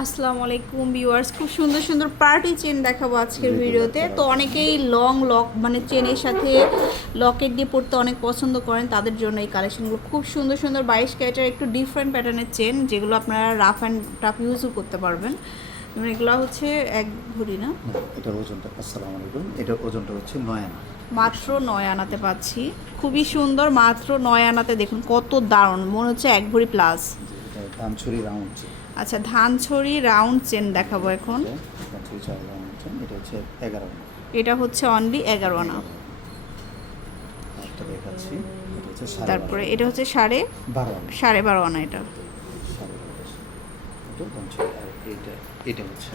আসসালামু আলাইকুম ভিউয়ার্স খুব সুন্দর সুন্দর পার্টি চেন দেখাবো আজকের ভিডিওতে। তো অনেকেই লং লক মানে চেনের সাথে লকেট দিয়ে পড়তে অনেক পছন্দ করেন তাদের জন্য এই কালেকশনগুলো খুব সুন্দর সুন্দর বাইশ ক্যারেটের একটু ডিফারেন্ট প্যাটার্নের চেন যেগুলো আপনারা রাফ অ্যান্ড টাফ ইউজও করতে পারবেন। এগুলো হচ্ছে এক ভরি না? এটার ওজনটা আসসালামু আলাইকুম এটার ওজনটা হচ্ছে নয় আনা। মাত্র নয় আনাতে পাচ্ছি। খুবই সুন্দর মাত্র নয় আনাতে দেখুন কত দারুণ মনে হচ্ছে এক ভরি প্লাস ধানছড়ি রাউন্ড চেন আচ্ছা ধানছড়ি রাউন্ড চেন দেখাবো এখন। ধানছড়ি চার রাউন্ড চেন এটা হচ্ছে এগারো আনা। এটা হচ্ছে অনলি এগারো আনা। দেখাচ্ছি তারপরে এটা হচ্ছে সাড়ে বারো সাড়ে বারো আনা এটা। এটা হচ্ছে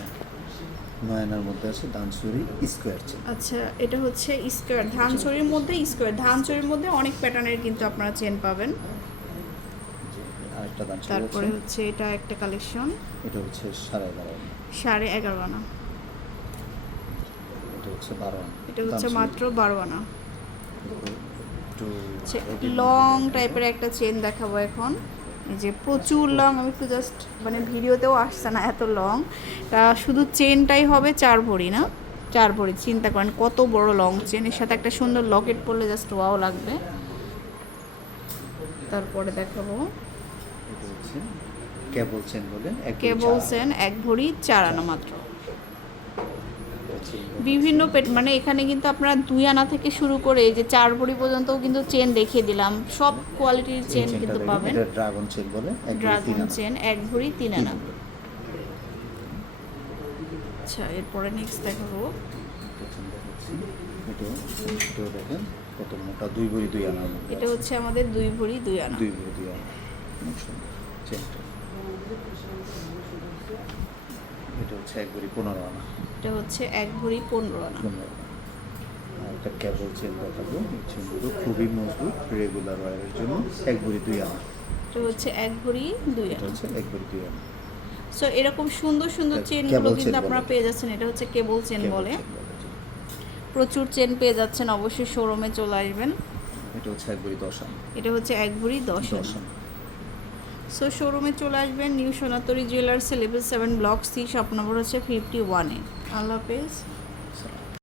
নয় আনার মধ্যে আছে ধানছড়ি স্কোয়ার চেন আচ্ছা এটা হচ্ছে স্কোয়ার ধানচুরির মধ্যে স্কোয়ার ধানচুরির মধ্যে অনেক প্যাটার্নের কিন্তু আপনারা চেন পাবেন। আরেকটা ধানছড়ি তারপরে হচ্ছে। এটা একটা কালেকশন এটা হচ্ছে সাড়ে এগারো সাড়ে এগারো আনা এটা হচ্ছে বারো আনা এটা হচ্ছে মাত্র বারো আনা লং টাইপের একটা চেন দেখাবো এখন। এই যে প্রচুর লং আমি একটু জাস্ট মানে ভিডিওতেও আসছে না এত লং তা শুধু চেনটাই হবে চার ভরি না? চার ভরি চিন্তা করেন কত বড় লং চেন এর সাথে একটা সুন্দর লকেট পরলে জাস্ট ওয়াও লাগবে। তারপরে দেখাবো। এটা হচ্ছে কেবল চেন বলে এক দুই কেবল চার। চেন এক ভরি চার আনা মাত্র। বিভিন্ন পেট মানে এখানে কিন্তু আপনারা দুই আনা থেকে শুরু করে এই যে চার ভরি পর্যন্ত কিন্তু চেন দেখিয়ে দিলাম। সব কোয়ালিটির চেন কিন্তু পাবেন। ড্রাগন চেন বলে ড্রাগন চেন এক ভরি তিন আনা। আচ্ছা এরপরে নেক্সট দেখাবো। দেখেন কত মোটা দুই ভরি দুই এটা হচ্ছে আমাদের দুই ভরি দুই আনা। দুই ভরি দুই আনা। অনেক সুন্দর চেনটা এটা হচ্ছে এক ভরি পনেরো আনা। এটা হচ্ছে এক ভরি পনেরো আনা। পনেরো আনা। একটা কেবল চেন দেখাবো। এই চেনগুলো খুবই মজবুত রেগুলার ওয়ারের জন্য এক ভরি দুই আনা। এটা হচ্ছে এক ভরি দুই আনা। হচ্ছে এক ভরি দুই আনা। সো এরকম সুন্দর সুন্দর চেনগুলো কিন্তু আপনারা পেয়ে যাচ্ছেন। এটা হচ্ছে কেবল চেন বলে। প্রচুর চেন পেয়ে যাচ্ছেন। অবশ্যই শোরুমে চলে আসবেন। এটা হচ্ছে এক ভরি দশ আনা। এটা হচ্ছে এক ভরি দশ আনা। সো শোরুমে চলে আসবেন, new Sonatari jewellers level seven block C shop number হচ্ছে ফিফটি ওয়ানে আল্লাহ হাফেজ।